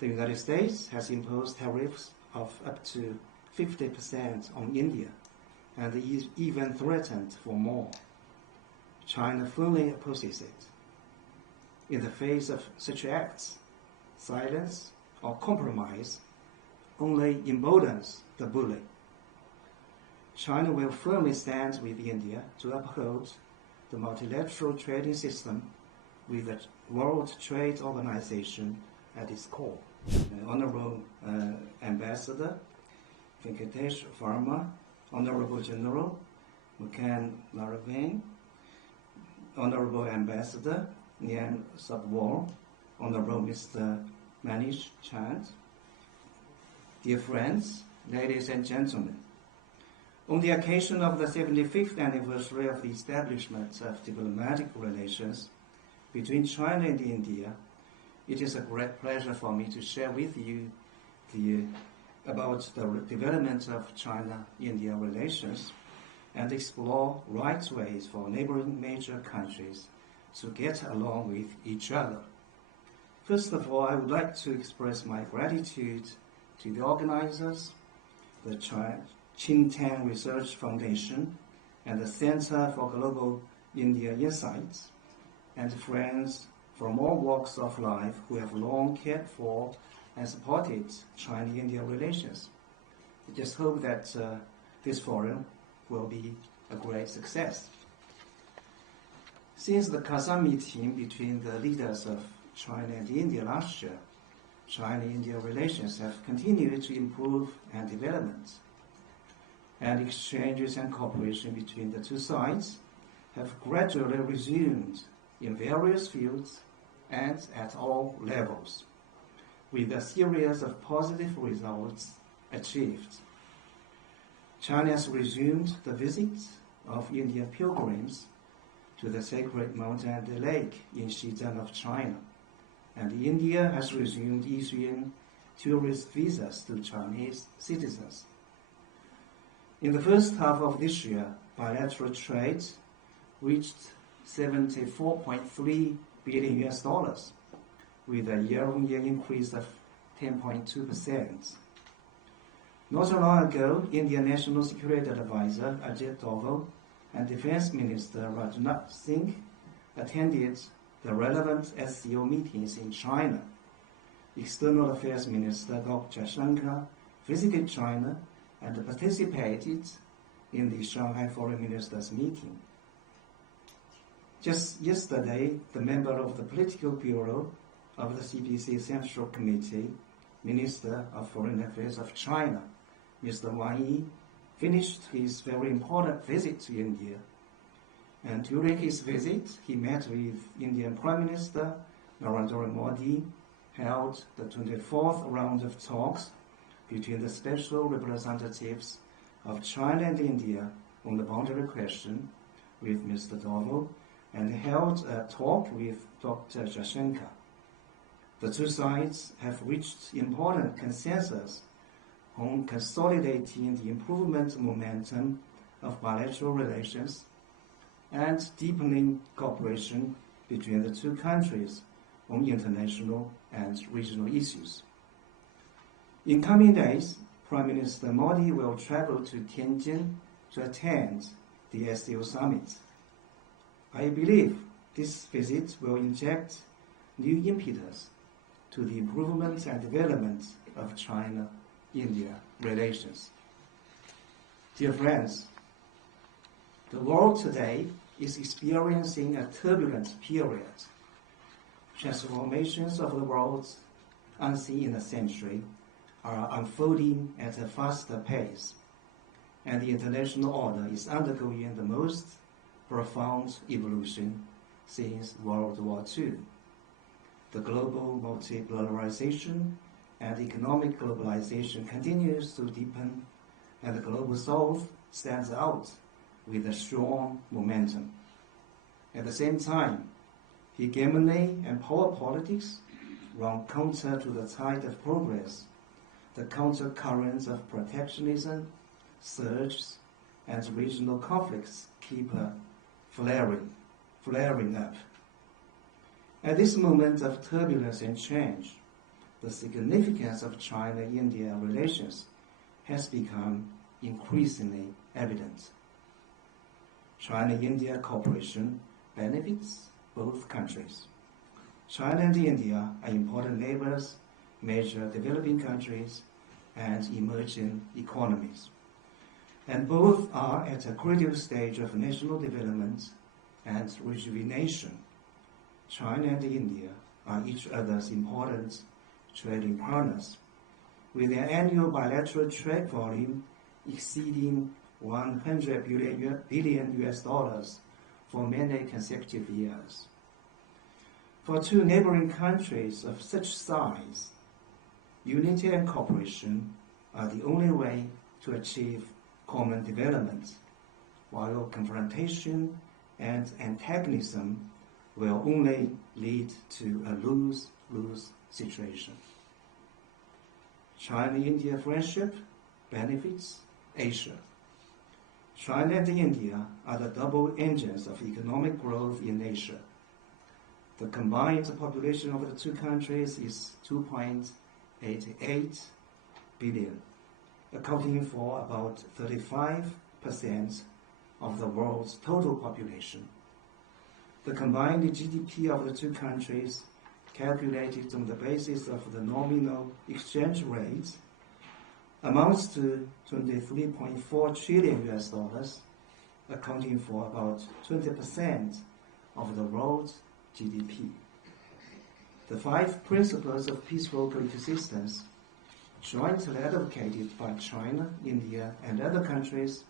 The United States has imposed tariffs of up to 50% on India and even threatened for more. China firmly opposes it. In the face of such acts, silence or compromise only emboldens the bully. China will firmly stand with India to uphold the multilateral trading system with the World Trade Organization at its core. Honorable Ambassador Venkatesh Verma, Honorable General Mukan Naravan, Honorable Ambassador Nyan Sabwar, Honorable Mr. Manish Chand, dear friends, ladies and gentlemen, on the occasion of the 75th anniversary of the establishment of diplomatic relations between China and India, it is a great pleasure for me to share with you about the development of China-India relations and explore right ways for neighboring major countries to get along with each other. First of all, I would like to express my gratitude to the organizers, the Qintang Research Foundation, and the Center for Global India Insights, and friends from all walks of life who have long cared for and supported China-India relations. I just hope that this forum will be a great success. Since the Kazan meeting between the leaders of China and India last year, China-India relations have continued to improve and develop, and exchanges and cooperation between the two sides have gradually resumed in various fields and at all levels, with a series of positive results achieved. China has resumed the visits of Indian pilgrims to the sacred mountain and the lake in Xizang of China, and India has resumed issuing tourist visas to Chinese citizens. In the first half of this year, bilateral trade reached $74.3 billion US, with a year-on-year increase of 10.2%. Not so long ago, Indian National Security Advisor Ajit Doval and Defense Minister Rajnath Singh attended the relevant SCO meetings in China. External Affairs Minister Dr. Jaishankar visited China and participated in the Shanghai Foreign Ministers meeting. Just yesterday, the member of the Political Bureau of the CPC Central Committee, Minister of Foreign Affairs of China, Mr. Wang Yi, finished his very important visit to India. And during his visit, he met with Indian Prime Minister Narendra Modi, held the 24th round of talks between the special representatives of China and India on the boundary question with Mr. Doval, and held a talk with Dr. Jaishankar. The two sides have reached important consensus on consolidating the improvement momentum of bilateral relations and deepening cooperation between the two countries on international and regional issues. In coming days, Prime Minister Modi will travel to Tianjin to attend the SCO summit. I believe this visit will inject new impetus to the improvement and development of China-India relations. Dear friends, the world today is experiencing a turbulent period. Transformations of the world unseen in a century are unfolding at a faster pace, and the international order is undergoing the most profound evolution since World War II. The global multipolarization and economic globalization continues to deepen, and the global south stands out with a strong momentum. At the same time, hegemony and power politics run counter to the tide of progress. The counter currents of protectionism, surges, and regional conflicts keep flaring up. At this moment of turbulence and change, the significance of China-India relations has become increasingly evident. China-India cooperation benefits both countries. China and India are important neighbors, major developing countries, and emerging economies. And both are at a critical stage of national development and rejuvenation. China and India are each other's important trading partners, with their annual bilateral trade volume exceeding $100 billion US dollars for many consecutive years. For two neighboring countries of such size, unity and cooperation are the only way to achieve common development, while confrontation and antagonism will only lead to a lose-lose situation. China-India friendship benefits Asia. China and India are the double engines of economic growth in Asia. The combined population of the two countries is 2.88 billion, accounting for about 35% of the world's total population. The combined GDP of the two countries, calculated on the basis of the nominal exchange rate, amounts to 23.4 trillion US dollars, accounting for about 20% of the world's GDP. The 5 principles of peaceful coexistence, jointly advocated by China, India, and other countries,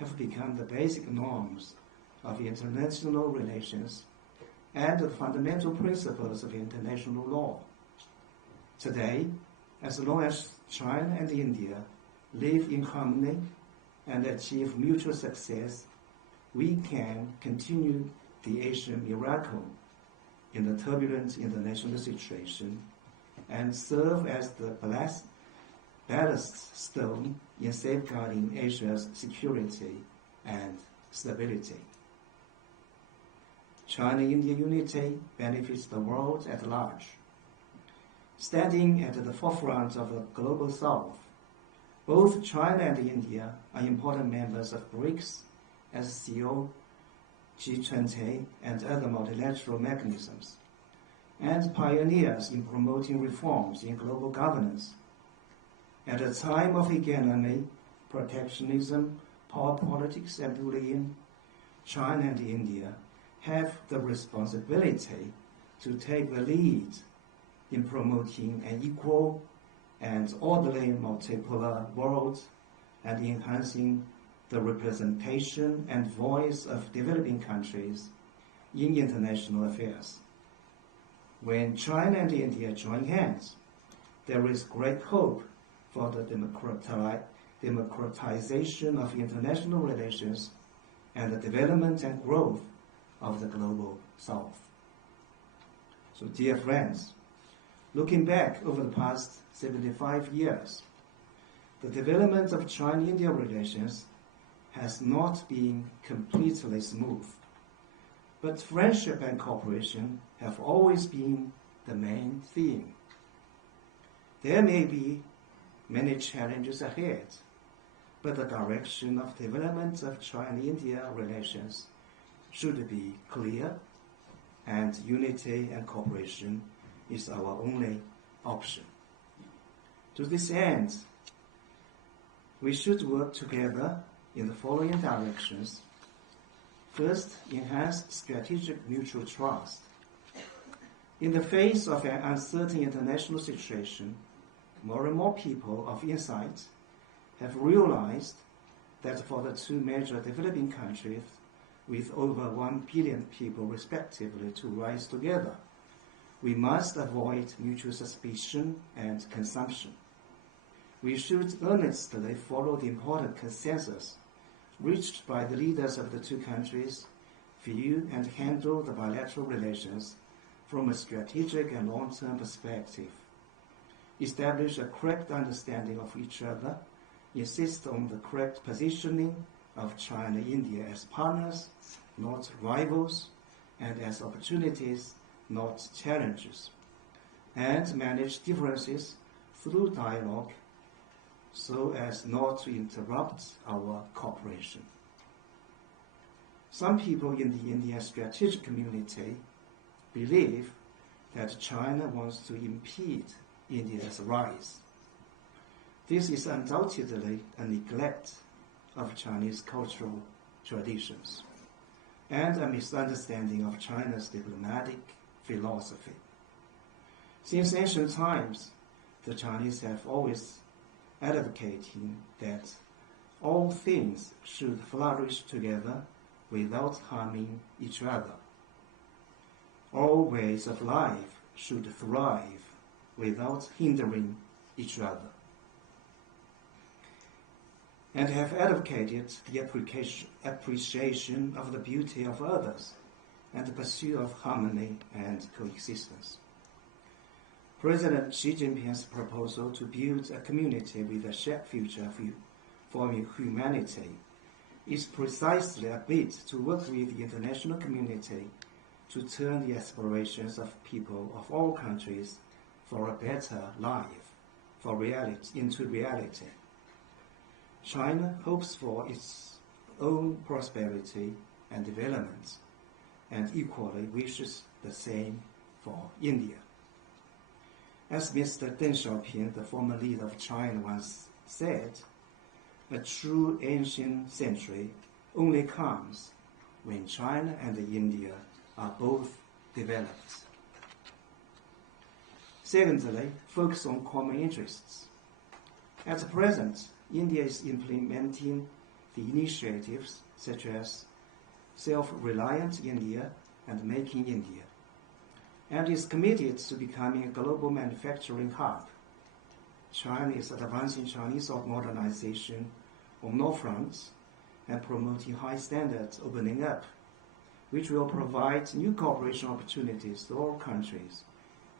have become the basic norms of international relations and the fundamental principles of international law. Today, as long as China and India live in harmony and achieve mutual success, we can continue the Asian miracle in the turbulent international situation and serve as the ballast stone in safeguarding Asia's security and stability. China-India unity benefits the world at large. Standing at the forefront of the global south, both China and India are important members of BRICS, SCO, G20, and other multilateral mechanisms, and pioneers in promoting reforms in global governance. At a time of economy, protectionism, power politics, and bullying, China and India have the responsibility to take the lead in promoting an equal and orderly multipolar world and enhancing the representation and voice of developing countries in international affairs. When China and India join hands, there is great hope for the democratization of international relations and the development and growth of the global south. So, dear friends, looking back over the past 75 years, the development of China-India relations has not been completely smooth, but friendship and cooperation have always been the main theme. There may be many challenges ahead, but the direction of development of China-India relations should be clear, and unity and cooperation is our only option. To this end, we should work together in the following directions. First, enhance strategic mutual trust. In the face of an uncertain international situation, more and more people of insight have realized that for the two major developing countries with over 1 billion people respectively to rise together, we must avoid mutual suspicion and consumption. We should earnestly follow the important consensus reached by the leaders of the two countries, view and handle the bilateral relations from a strategic and long-term perspective, establish a correct understanding of each other, insist on the correct positioning of China-India as partners, not rivals, and as opportunities, not challenges, and manage differences through dialogue so as not to interrupt our cooperation. Some people in the Indian strategic community believe that China wants to impede India's rise. This is undoubtedly a neglect of Chinese cultural traditions and a misunderstanding of China's diplomatic philosophy. Since ancient times, the Chinese have always advocated that all things should flourish together without harming each other. All ways of life should thrive without hindering each other, and have advocated the appreciation of the beauty of others and the pursuit of harmony and coexistence. President Xi Jinping's proposal to build a community with a shared future for humanity is precisely a bid to work with the international community to turn the aspirations of people of all countries for a better life, into reality. China hopes for its own prosperity and development, and equally wishes the same for India. As Mr. Deng Xiaoping, the former leader of China, once said, a true ancient century only comes when China and India are both developed. Secondly, focus on common interests. At present, India is implementing the initiatives such as Self-Reliant India and Making India, and is committed to becoming a global manufacturing hub. China is advancing Chinese modernization on all fronts and promoting high standards opening up, which will provide new cooperation opportunities to all countries,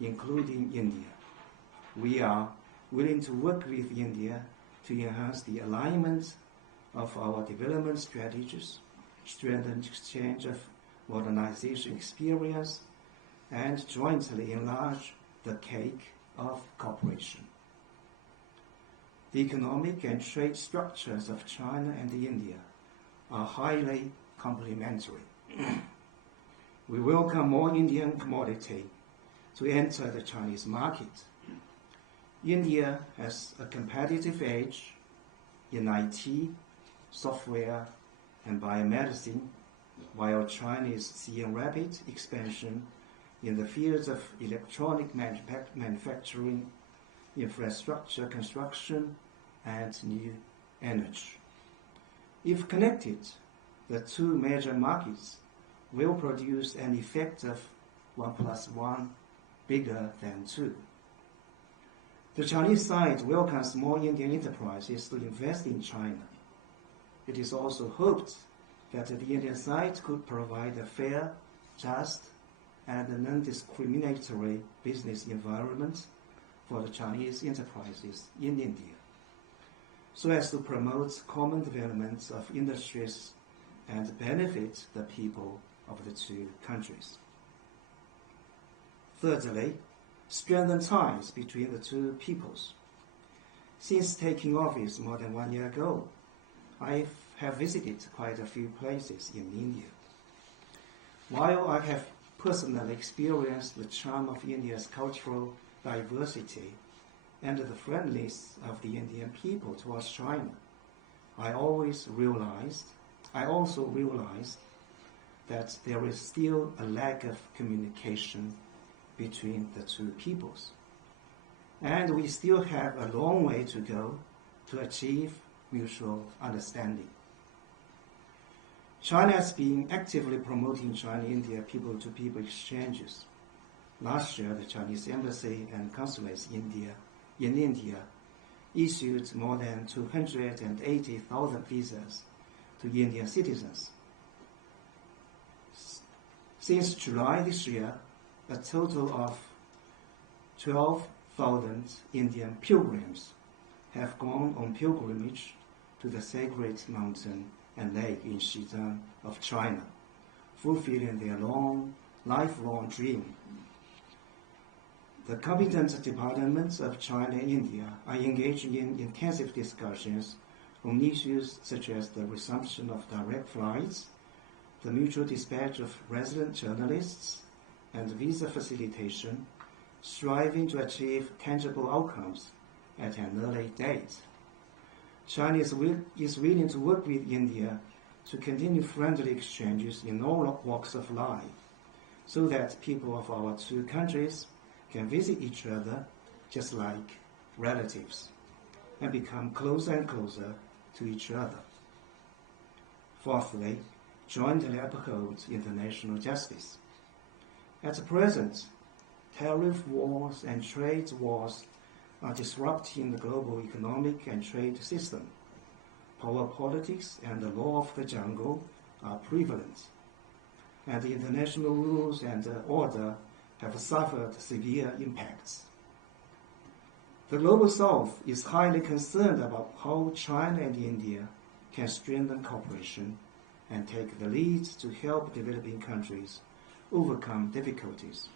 including India. We are willing to work with India to enhance the alignment of our development strategies, strengthen exchange of modernization experience, and jointly enlarge the cake of cooperation. The economic and trade structures of China and India are highly complementary. We welcome more Indian commodity to enter the Chinese market. India has a competitive edge in IT, software, and biomedicine, while China is seeing rapid expansion in the fields of electronic manufacturing, infrastructure construction, and new energy. If connected, the two major markets will produce an effect of 1 + 1 bigger than 2. The Chinese side welcomes more Indian enterprises to invest in China. It is also hoped that the Indian side could provide a fair, just, and non-discriminatory business environment for the Chinese enterprises in India, so as to promote common development of industries and benefit the people of the two countries. Thirdly, strengthen ties between the two peoples. Since taking office more than 1 year ago, I have visited quite a few places in India. While I have personally experienced the charm of India's cultural diversity and the friendliness of the Indian people towards China, I also realized that there is still a lack of communication between the two peoples, and we still have a long way to go to achieve mutual understanding. China has been actively promoting China-India people-to-people exchanges. Last year, the Chinese embassy and consulates in India issued more than 280,000 visas to Indian citizens. Since July this year, a total of 12,000 Indian pilgrims have gone on pilgrimage to the sacred mountain and lake in Xizang of China, fulfilling their lifelong dream. The competent departments of China and India are engaging in intensive discussions on issues such as the resumption of direct flights, the mutual dispatch of resident journalists, and visa facilitation, striving to achieve tangible outcomes at an early date. China is willing to work with India to continue friendly exchanges in all walks of life, so that people of our two countries can visit each other just like relatives and become closer and closer to each other. Fourthly, jointly uphold international justice. At present, tariff wars and trade wars are disrupting the global economic and trade system. Power politics and the law of the jungle are prevalent, and the international rules and order have suffered severe impacts. The Global South is highly concerned about how China and India can strengthen cooperation and take the lead to help developing countries overcome difficulties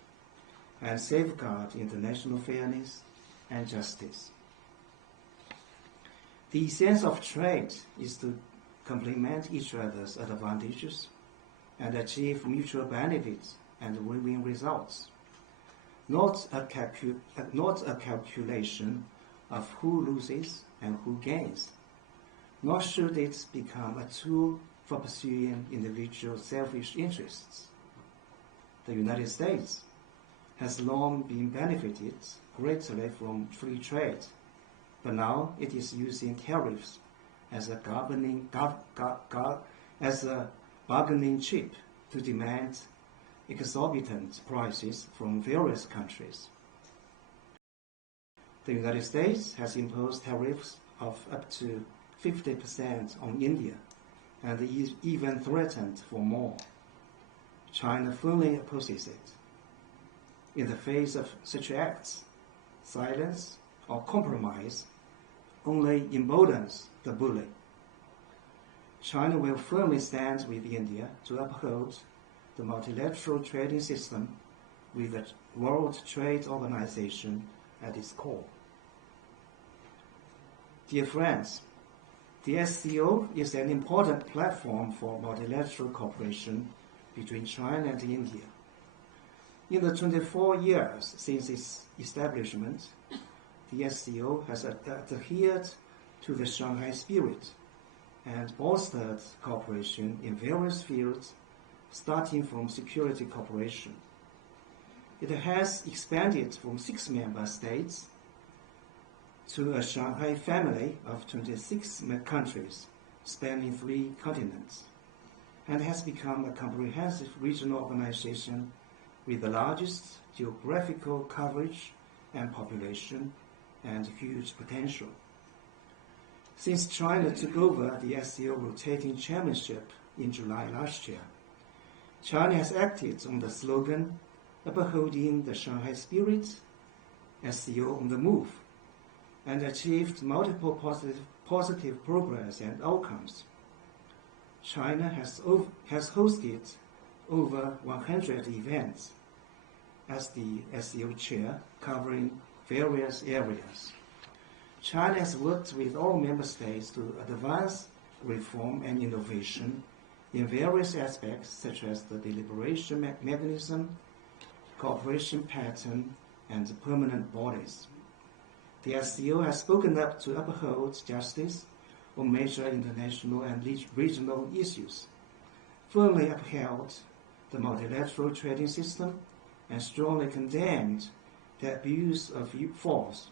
and safeguard international fairness and justice. The essence of trade is to complement each other's advantages and achieve mutual benefits and win-win results, not a calculation of who loses and who gains, nor should it become a tool for pursuing individual selfish interests. The United States has long been benefited greatly from free trade, but now it is using tariffs as a bargaining chip to demand exorbitant prices from various countries. The United States has imposed tariffs of up to 50% on India and is even threatened for more. China firmly opposes it. In the face of such acts, silence or compromise only emboldens the bully. China will firmly stand with India to uphold the multilateral trading system with the World Trade Organization at its core. Dear friends, the SCO is an important platform for multilateral cooperation between China and India. In the 24 years since its establishment, the SCO has adhered to the Shanghai spirit and bolstered cooperation in various fields, starting from security cooperation. It has expanded from 6 member states to a Shanghai family of 26 countries spanning 3 continents, and has become a comprehensive regional organization with the largest geographical coverage and population and huge potential. Since China took over the SCO rotating chairmanship in July last year, China has acted on the slogan, upholding the Shanghai spirit, SCO on the move, and achieved multiple positive progress and outcomes. China has hosted over 100 events as the SCO chair, covering various areas. China has worked with all member states to advance reform and innovation in various aspects such as the deliberation mechanism, cooperation pattern, and permanent bodies. The SCO has spoken up to uphold justice on major international and regional issues, firmly upheld the multilateral trading system, and strongly condemned the abuse of force,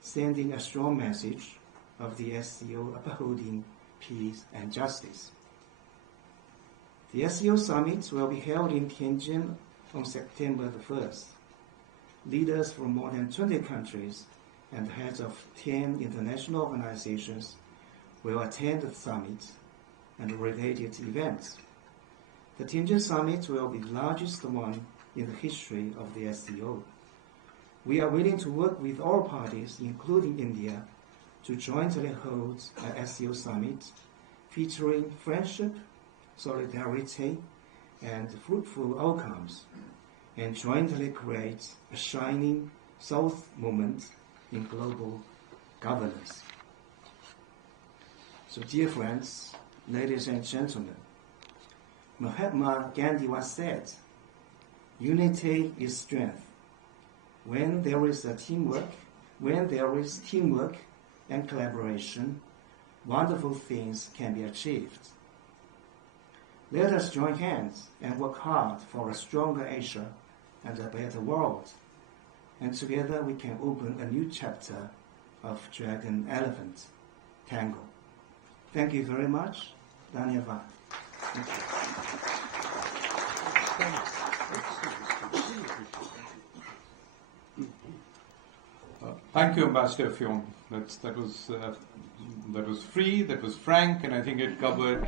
sending a strong message of the SCO upholding peace and justice. The SCO summit will be held in Tianjin on September the 1st. Leaders from more than 20 countries and heads of 10 international organizations will attend the summit and related events. The Tianjin summit will be the largest one in the history of the SCO. We are willing to work with all parties, including India, to jointly hold an SCO summit featuring friendship, solidarity, and fruitful outcomes, and jointly create a shining, South movement in global governance. So, dear friends, ladies and gentlemen, Mahatma Gandhi once said, "Unity is strength. When there is teamwork and collaboration, wonderful things can be achieved." Let us join hands and work hard for a stronger Asia and a better world. And together we can open a new chapter of Dragon-Elephant Tango. Thank you very much. Dhanyavad. Thank you. Thank you, Ambassador Feihong. That was free, that was frank, and I think it covered